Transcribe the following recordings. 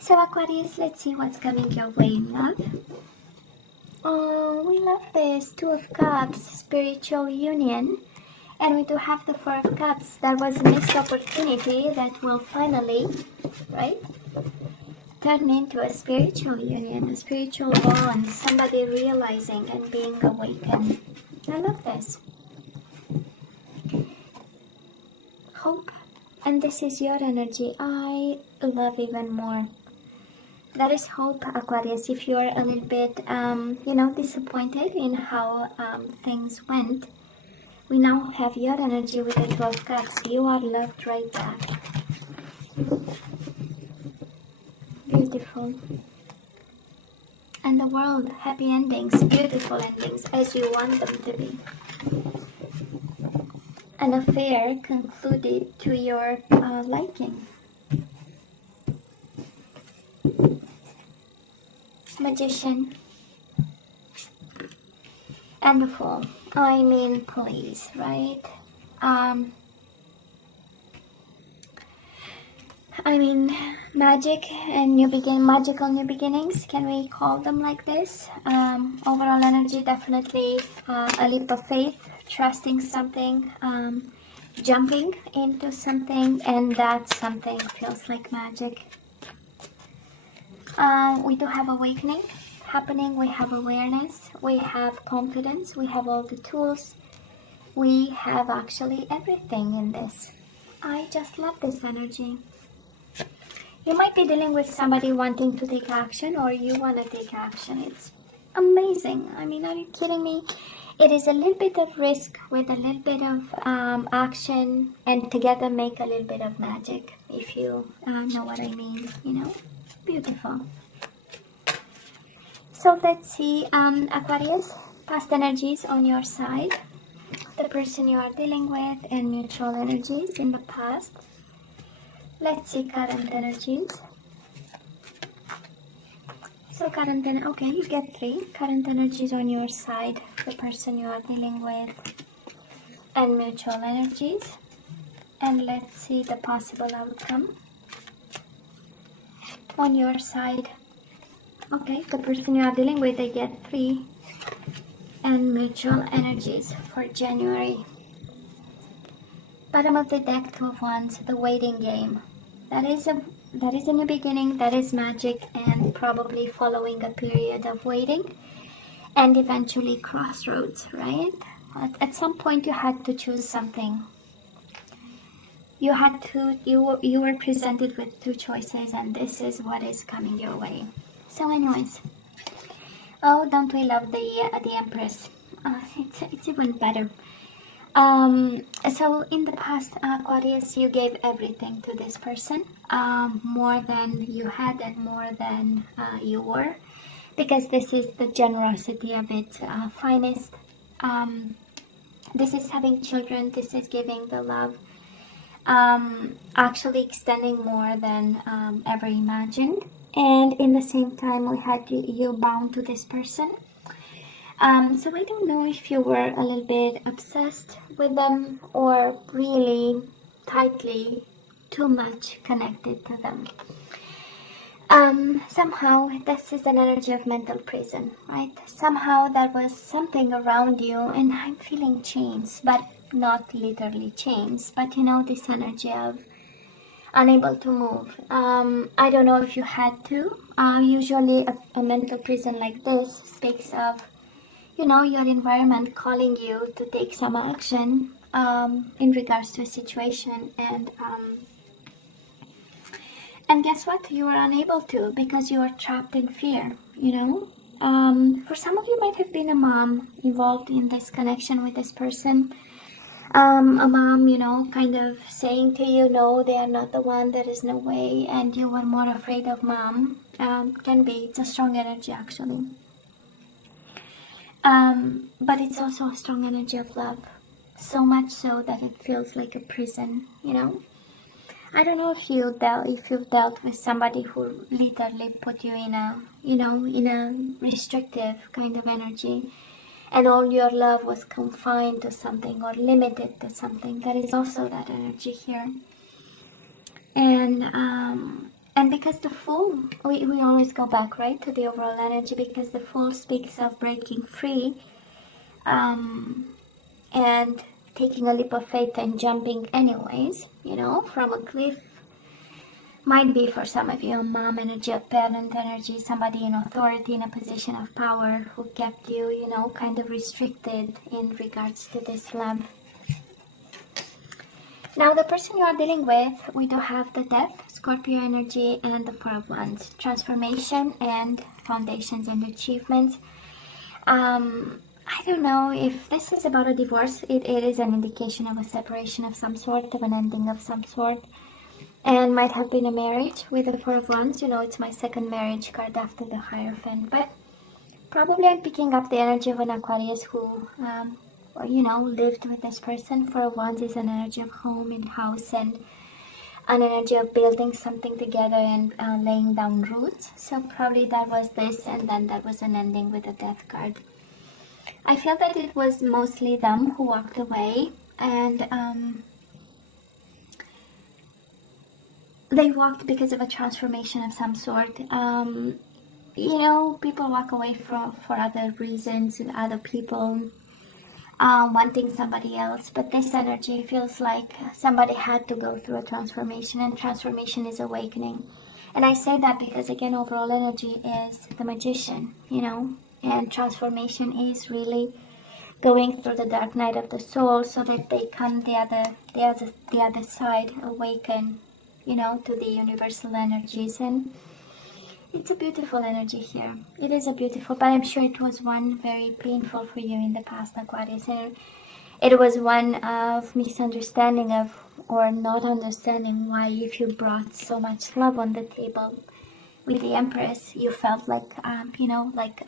So Aquarius, let's see what's coming your way in love. Oh, we love this. Two of Cups, spiritual union. And we do have the Four of Cups. There was a missed opportunity that will finally, right, turn into a spiritual union, a spiritual bond, somebody realizing and being awakened. I love this. Hope. And this is your energy. I love even more. There is hope, Aquarius, if you're a little bit, disappointed in how things went. We now have your energy with the 12 Cups. You are loved right back. Beautiful. And the world, happy endings, beautiful endings, as you want them to be. An affair concluded to your liking. Magician. And the Fool. I mean, please, right? Magic and magical new beginnings. Can we call them like this? Overall energy, definitely a leap of faith, trusting something, jumping into something, and that something feels like magic. We do have awakening happening. We have awareness. We have confidence. We have all the tools. We have actually everything in this. I just love this energy. You might be dealing with somebody wanting to take action, or you want to take action. It's amazing. I mean, are you kidding me? It is a little bit of risk with a little bit of action, and together make a little bit of magic, if you know what I mean, Beautiful. So let's see, Aquarius, past energies on your side, the person you are dealing with, and mutual energies in the past. Let's see current energies. So okay, you get 3 current energies on your side, the person you are dealing with, and mutual energies. And let's see the possible outcome on your side. Okay, the person you are dealing with, they get 3, and mutual energies for January. Bottom of the deck, 2 of Wands, the waiting game. That is a new beginning, that is magic, and probably following a period of waiting and eventually crossroads, right? At some point you had to choose something. You were presented with 2 choices, and this is what is coming your way. So anyways, oh, don't we love the Empress? It's even better. So in the past, Aquarius, you gave everything to this person, more than you had and more than you were, because this is the generosity of its finest. This is having children, this is giving the love, actually extending more than ever imagined. And in the same time, we had you bound to this person. So I don't know if you were a little bit obsessed with them or really tightly too much connected to them. Somehow this is an energy of mental prison, right? Somehow there was something around you, and I'm feeling chains, but not literally chains, but this energy of unable to move. I don't know if you had to. Usually a mental prison like this speaks of your environment calling you to take some action in regards to a situation, and guess what? You are unable to because you are trapped in fear, For some of you might have been a mom involved in this connection with this person. A mom, kind of saying to you, no, they are not the one, there is no way, and you were more afraid of mom. It's a strong energy actually. But it's also a strong energy of love, so much so that it feels like a prison, I don't know if you've dealt with somebody who literally put you in a restrictive kind of energy, and all your love was confined to something or limited to something. That is also that energy here. And And because the Fool, we always go back, right, to the overall energy, because the Fool speaks of breaking free, and taking a leap of faith and jumping anyways, you know, from a cliff. Might be for some of you a mom energy, a parent energy, somebody in authority, in a position of power who kept you, you know, kind of restricted in regards to this love. Now, the person you are dealing with, we do have the Death, Scorpio energy, and the Four of Wands, transformation and foundations and achievements. I don't know if this is about a divorce. It is an indication of a separation of some sort, of an ending of some sort. And might have been a marriage with the Four of Wands. You know, it's my second marriage card after the Hierophant. But probably I'm picking up the energy of an Aquarius who, you know, lived with this person. Four of Wands is an energy of home and house, and an energy of building something together and laying down roots. So probably that was this, and then that was an ending with the Death card. I feel that it was mostly them who walked away, and they walked because of a transformation of some sort. You know, people walk away for other reasons, and other people wanting somebody else. But this energy feels like somebody had to go through a transformation, and transformation is awakening. And I say that because, again, overall energy is the Magician, you know, and transformation is really going through the dark night of the soul so that they come the other side, awaken, you know, to the universal energies. And it's a beautiful energy here. It is a beautiful, but I'm sure it was one very painful for you in the past, Aquarius. And it was one of misunderstanding of, or not understanding why, if you brought so much love on the table with the Empress, you felt like, you know, like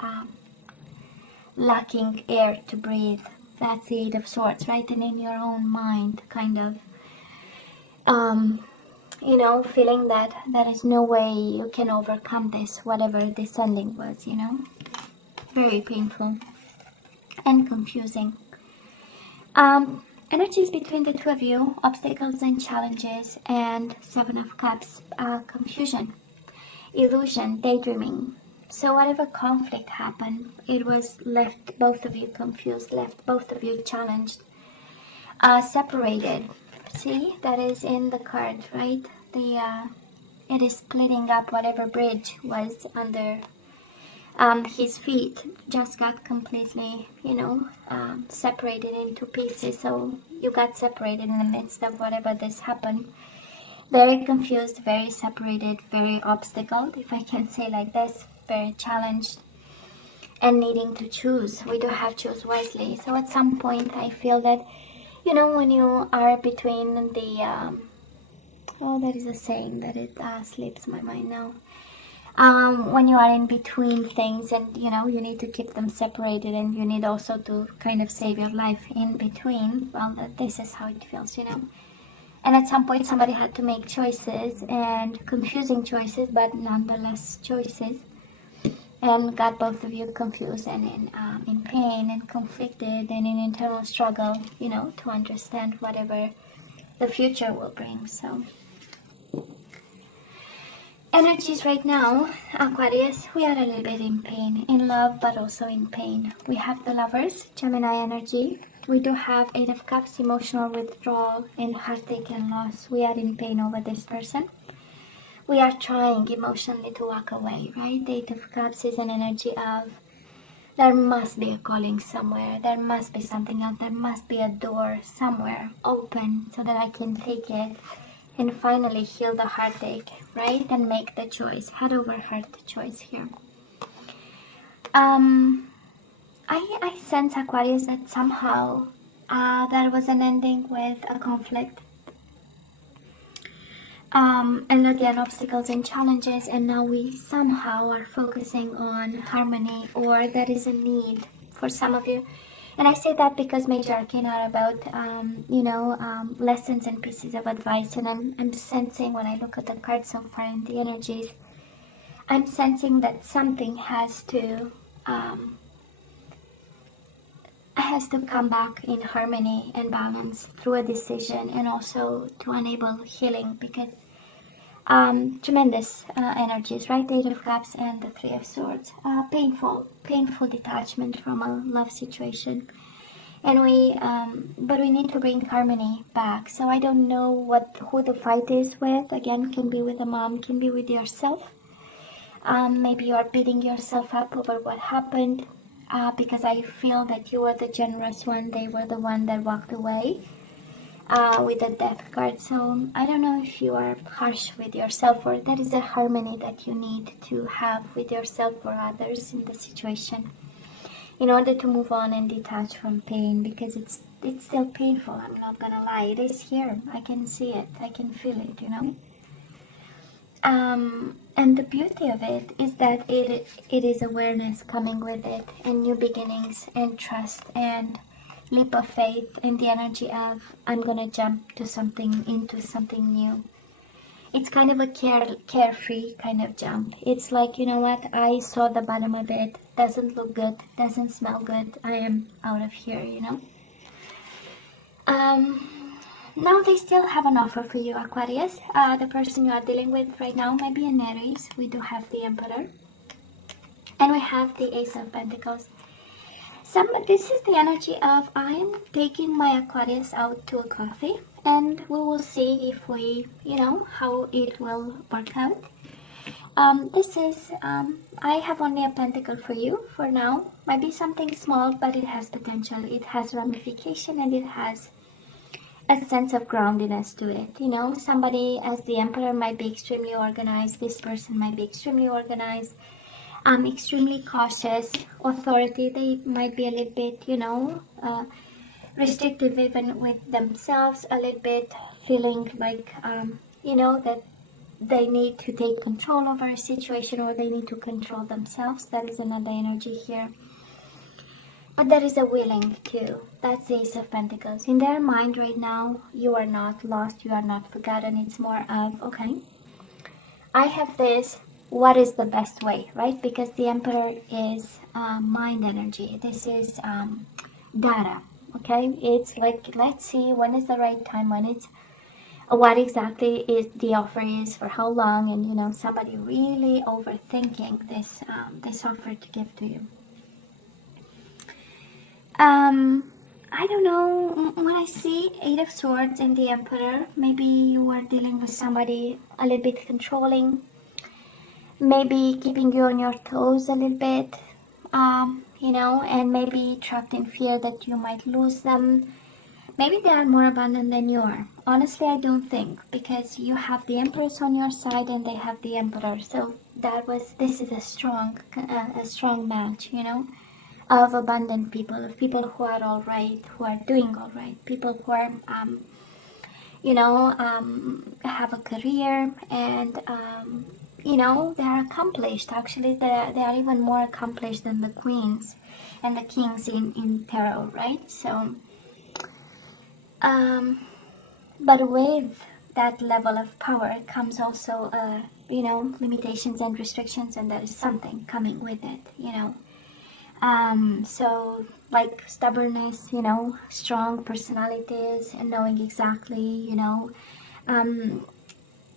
lacking air to breathe. That's the Eight of Swords, right? And in your own mind, kind of, you know, feeling that there is no way you can overcome this, whatever this ending was, you know. Very painful and confusing. Energies between the two of you, obstacles and challenges, and Seven of Cups, confusion, illusion, daydreaming. So whatever conflict happened, it was left both of you confused, left both of you challenged, separated. See, that is in the card, right? It is splitting up. Whatever bridge was under his feet just got completely, you know, separated into pieces. So you got separated in the midst of whatever this happened. Very confused, very separated, very obstacled, if I can say like this, very challenged, and needing to choose. We do have choose wisely. So at some point I feel that, you know, when you are between the oh, that is a saying that it slips my mind now. When you are in between things, and you know, you need to keep them separated, and you need also to kind of save your life in between. Well, this is how it feels, you know. And at some point somebody had to make choices, and confusing choices, but nonetheless choices, and got both of you confused and in pain and conflicted and in internal struggle, you know, to understand whatever the future will bring. So energies right now, Aquarius, we are a little bit in pain, in love, but also in pain. We have the Lovers, Gemini energy. We do have Eight of Cups, emotional withdrawal and heartache and loss. We are in pain over this person. We are trying emotionally to walk away, right? The Eight of Cups is an energy of, there must be a calling somewhere. There must be something else. There must be a door somewhere open so that I can take it and finally heal the heartache, right? And make the choice, head over heart choice here. I sense, Aquarius, that somehow there was an ending with a conflict. And again, obstacles and challenges, and now we somehow are focusing on harmony, or there is a need for some of you. And I say that because Major Arcana are about, you know, lessons and pieces of advice. And I'm sensing, when I look at the cards so far in the energies, I'm sensing that something has to come back in harmony and balance through a decision, and also to enable healing, because Tremendous energies, right? Eight of Cups and the Three of Swords. Painful detachment from a love situation. And but we need to bring harmony back. So I don't know who the fight is with. Again, can be with a mom, can be with yourself. Maybe you are beating yourself up over what happened, because I feel that you were the generous one. They were the one that walked away with the Death card. So I don't know if you are harsh with yourself, or that is a harmony that you need to have with yourself or others in the situation, in order to move on and detach from pain, because it's still painful. I'm not gonna lie, it is here. I can see it, I can feel it, you know. And the beauty of it is that it is awareness coming with it, and new beginnings, and trust, and leap of faith, and the energy of I'm gonna jump to something, into something new. It's kind of a carefree kind of jump. It's like, you know what, I saw the bottom of it, doesn't look good, doesn't smell good, I am out of here, you know. Now they still have an offer for you, Aquarius. The person you are dealing with right now might be an Aries. We do have the Emperor, and we have the Ace of Pentacles. This is the energy of I am taking my Aquarius out to a coffee, and we will see if we, you know, how it will work out. I have only a pentacle for you for now. Might be something small, but it has potential. It has ramification, and it has a sense of groundedness to it. You know, somebody as the Emperor might be extremely organized. This person might be extremely organized, extremely cautious. Authority, they might be a little bit, you know, restrictive even with themselves, a little bit feeling like, you know, that they need to take control over a situation, or they need to control themselves. That is another energy here. But there is a willing too. That's the Ace of Pentacles. In their mind right now, you are not lost, you are not forgotten. It's more of, okay, I have this, what is the best way, right? Because the Emperor is mind energy. This is data, okay? It's like, let's see when is the right time, when it's, what exactly is the offer is, for how long, and you know, somebody really overthinking this, this offer to give to you. I don't know, when I see Eight of Swords and the Emperor, maybe you are dealing with somebody a little bit controlling, maybe keeping you on your toes a little bit, you know, and maybe trapped in fear that you might lose them. Maybe they are more abundant than you are. Honestly, I don't think, because you have the Empress on your side and they have the Emperor. So this is a strong match, you know, of abundant people, of people who are all right, who are doing all right, people who are, you know, have a career, and, you know, they are accomplished. Actually, they are even more accomplished than the queens and the kings in tarot, right? So, but with that level of power comes also, you know, limitations and restrictions, and there is something coming with it, you know. So like stubbornness, you know, strong personalities, and knowing exactly, you know,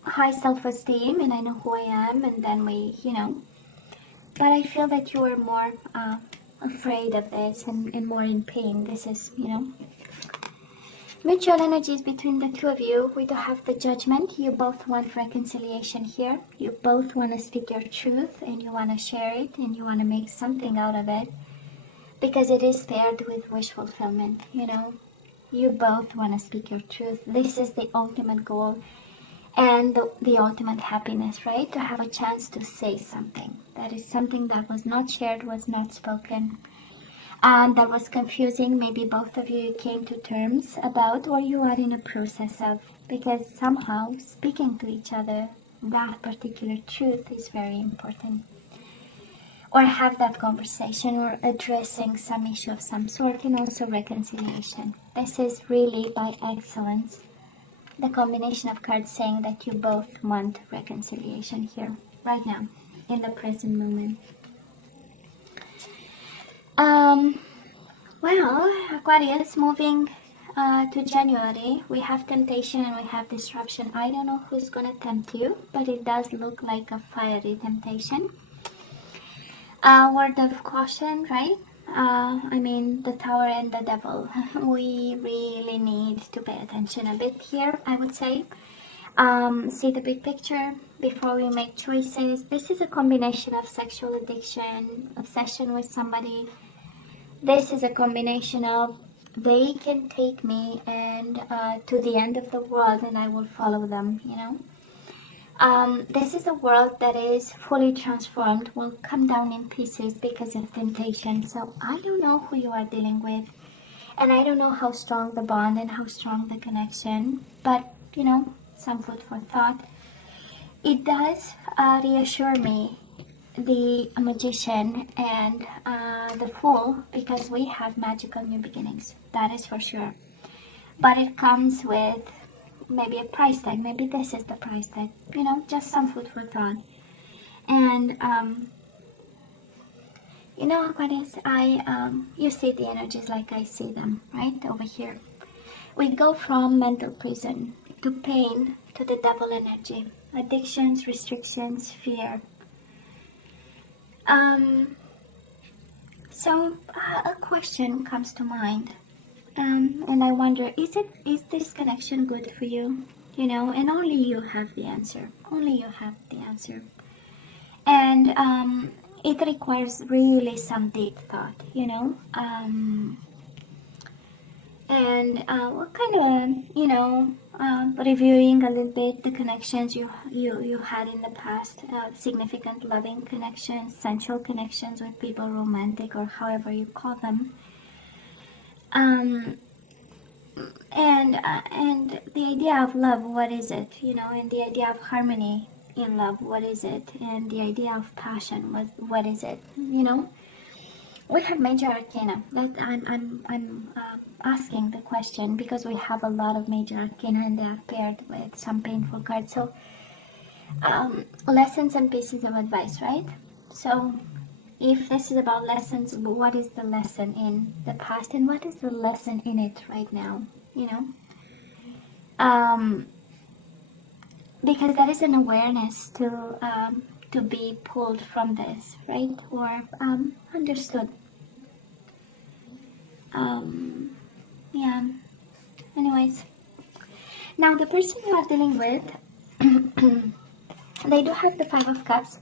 high self-esteem, and I know who I am, and then we, you know, but I feel that you are more afraid of this, and more in pain. This is, you know, mutual energies between the two of you. We do have the Judgment. You both want reconciliation here. You both want to speak your truth, and you want to share it, and you want to make something out of it, because it is paired with wish fulfillment, you know. You both want to speak your truth. This is the ultimate goal, and the ultimate happiness, right? To have a chance to say something. That is something that was not shared, was not spoken, and that was confusing. Maybe both of you came to terms about, or you are in a process of, because somehow speaking to each other that particular truth is very important. Or have that conversation, or addressing some issue of some sort, and also reconciliation. This is really by excellence the combination of cards saying that you both want reconciliation here, right now, in the present moment. Well, Aquarius, moving to January, we have temptation and we have disruption. I don't know who's going to tempt you, but it does look like a fiery temptation. Word of caution, right? I mean, the Tower and the Devil. We really need to pay attention a bit here, I would say. See the big picture before we make choices. This is a combination of sexual addiction, obsession with somebody. This is a combination of they can take me and to the end of the world and I will follow them, you know. This is a world that is fully transformed, will come down in pieces because of temptation. So I don't know who you are dealing with, and I don't know how strong the bond and how strong the connection, but you know, some food for thought. It does reassure me, the Magician and the Fool, because we have magical new beginnings, that is for sure. But it comes with maybe a price tag. Maybe this is the price tag, you know, just some food for thought. And you know, Aquarius, you see the energies like I see them, right over here. We go from mental prison to pain to the devil energy, addictions, restrictions, fear. So a question comes to mind, and I wonder, is this connection good for you? You know, and only you have the answer. Only you have the answer. And it requires really some deep thought, you know. And what kind of, you know, reviewing a little bit the connections you had in the past, significant loving connections, sensual connections with people, romantic or however you call them. And the idea of love, what is it, you know, and the idea of harmony in love, what is it, and the idea of passion, what is it, you know. We have major arcana. That I'm asking the question because we have a lot of major arcana and they are paired with some painful cards. So lessons and pieces of advice, right? So if this is about lessons, what is the lesson in the past and what is the lesson in it right now, you know? Because there is an awareness to be pulled from this, right? Or understood. Yeah. Anyways, now the person you are dealing with, they do have the Five of Cups,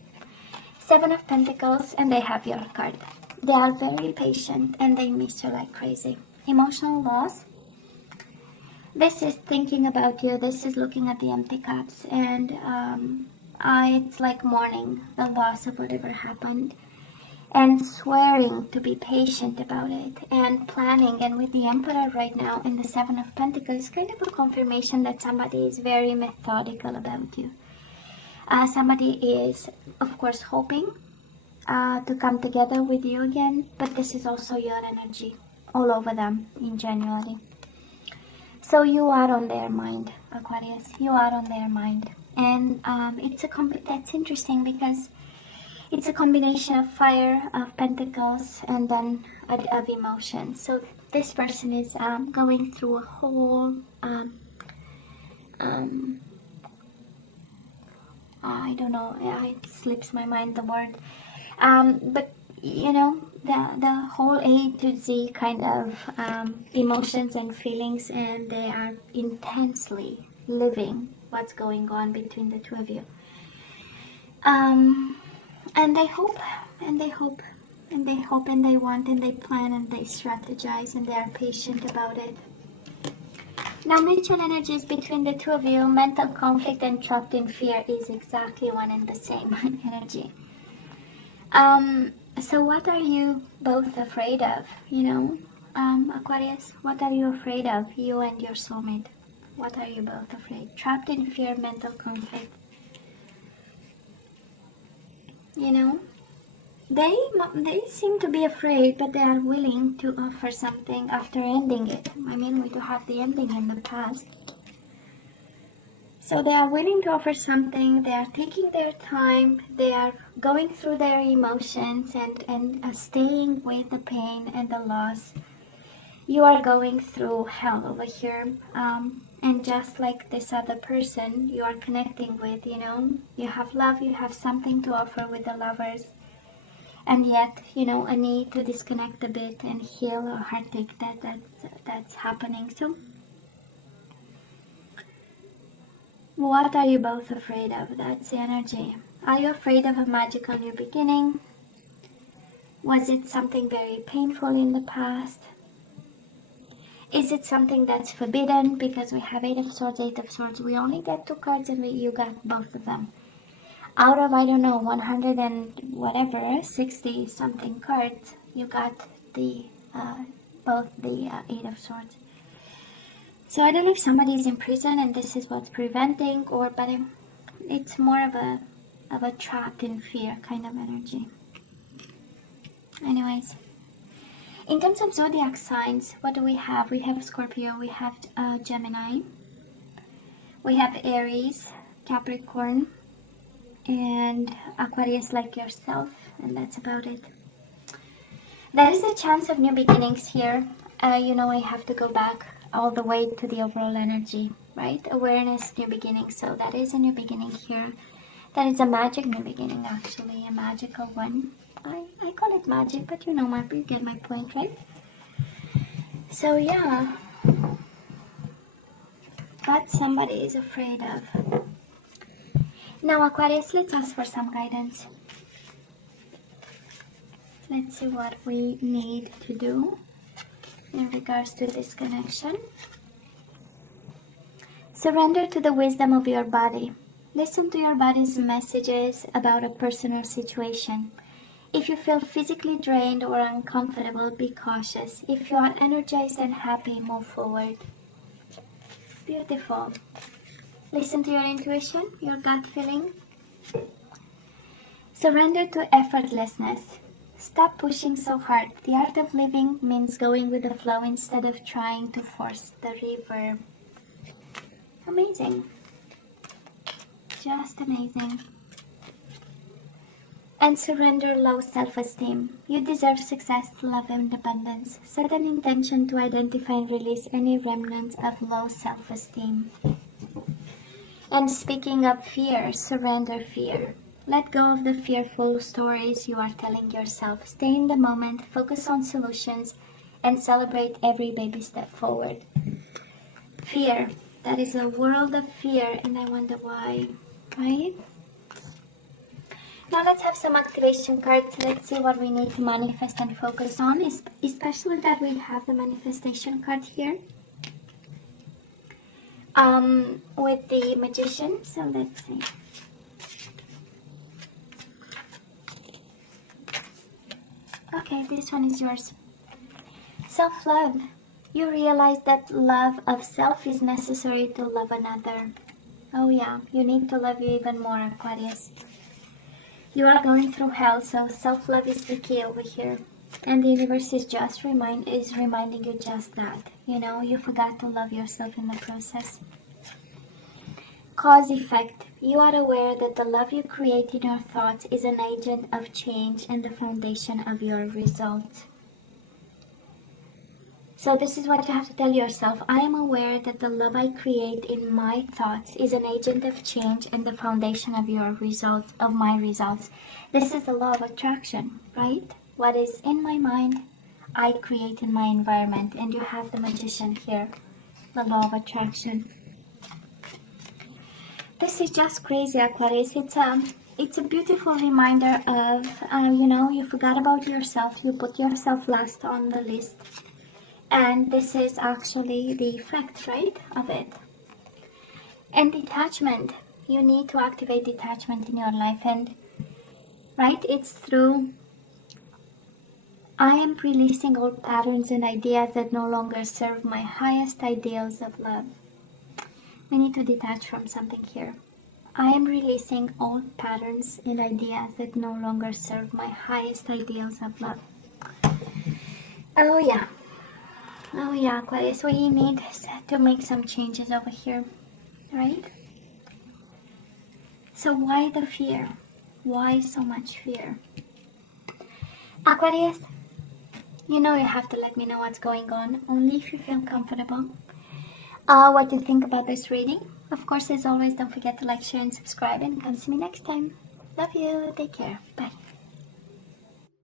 Seven of Pentacles, and they have your card. They are very patient and they miss you like crazy. Emotional loss. This is thinking about you. This is looking at the empty cups, and it's like mourning the loss of whatever happened, and swearing to be patient about it, and planning. And with the Emperor right now in the Seven of Pentacles, kind of a confirmation that somebody is very methodical about you. Somebody is, of course, hoping to come together with you again, but this is also your energy all over them in January. So you are on their mind, Aquarius. You are on their mind. And that's interesting because it's a combination of fire, of pentacles, and then of emotion. So this person is going through a whole, I don't know, it slips my mind the word. But you know, the whole A to Z kind of emotions and feelings, and they are intensely living what's going on between the two of you. And they hope, and they hope, and they hope, and they want, and they plan, and they strategize, and they are patient about it. Now, mutual energies between the two of you, mental conflict and trapped in fear is exactly one and the same energy. So what are you both afraid of, you know, Aquarius? What are you afraid of, you and your soulmate? What are you both afraid? Trapped in fear, mental conflict. You know, they seem to be afraid, but they are willing to offer something after ending it. I mean, we do have the ending in the past. So they are willing to offer something, they are taking their time, they are going through their emotions and staying with the pain and the loss. You are going through hell over here. And just like this other person you are connecting with, you know, you have love, you have something to offer with the lovers. And yet, you know, a need to disconnect a bit and heal a heartache that's happening. So, what are you both afraid of? That's the energy. Are you afraid of a magical new beginning? Was it something very painful in the past? Is it something that's forbidden? Because we have Eight of Swords, Eight of Swords. We only get 2 cards and you got both of them. Out of, I don't know, 100 and whatever, 60 something cards, you got the both the Eight of Swords. So I don't know if somebody is in prison and this is what's preventing, or but it's more of a trapped in fear kind of energy. Anyways, in terms of zodiac signs, what do we have? We have Scorpio, we have Gemini, we have Aries, Capricorn, and Aquarius like yourself, and that's about it. There is a chance of new beginnings here. You know, I have to go back all the way to the overall energy, right? Awareness, new beginning. So that is a new beginning here. That is a magic new beginning, actually, a magical one. I call it magic, but you know, you get my point, right? So yeah, that somebody is afraid of. Now, Aquarius, let's ask for some guidance. Let's see what we need to do in regards to this connection. Surrender to the wisdom of your body. Listen to your body's messages about a personal situation. If you feel physically drained or uncomfortable, be cautious. If you are energized and happy, move forward. Beautiful. Listen to your intuition, your gut feeling. Surrender to effortlessness. Stop pushing so hard. The art of living means going with the flow instead of trying to force the river. Amazing. Just amazing. And surrender low self-esteem. You deserve success, love, and abundance. Set an intention to identify and release any remnants of low self-esteem. And speaking of fear, surrender fear. Let go of the fearful stories you are telling yourself. Stay in the moment, focus on solutions, and celebrate every baby step forward. Fear. That is a world of fear, and I wonder why, right? Now let's have some activation cards. Let's see what we need to manifest and focus on, especially that we have the manifestation card here. With the Magician. So let's see. Okay, this one is yours. Self-love. You realize that love of self is necessary to love another. Oh yeah, you need to love you even more, Aquarius. You are going through hell, so self-love is the key over here. And the universe is just reminding you just that. You know, you forgot to love yourself in the process. Cause effect. You are aware that the love you create in your thoughts is an agent of change and the foundation of your results. So this is what you have to tell yourself. I am aware that the love I create in my thoughts is an agent of change and the foundation of your results, of my results. This is the law of attraction, right? What is in my mind, I create in my environment. And you have the Magician here, the law of attraction. This is just crazy, Aquarius. It's a beautiful reminder of, you know, you forgot about yourself. You put yourself last on the list. And this is actually the effect, right, of it. And detachment. You need to activate detachment in your life. And, right, it's through, I am releasing old patterns and ideas that no longer serve my highest ideals of love. We need to detach from something here. I am releasing old patterns and ideas that no longer serve my highest ideals of love. Oh yeah. Oh yeah, Aquarius, we need to make some changes over here, right? So why the fear? Why so much fear? Aquarius, You know you have to let me know what's going on, only if you feel comfortable. What you think about this reading. Of course, as always, don't forget to like, share, and subscribe, and come see me next time. Love you. Take care. Bye.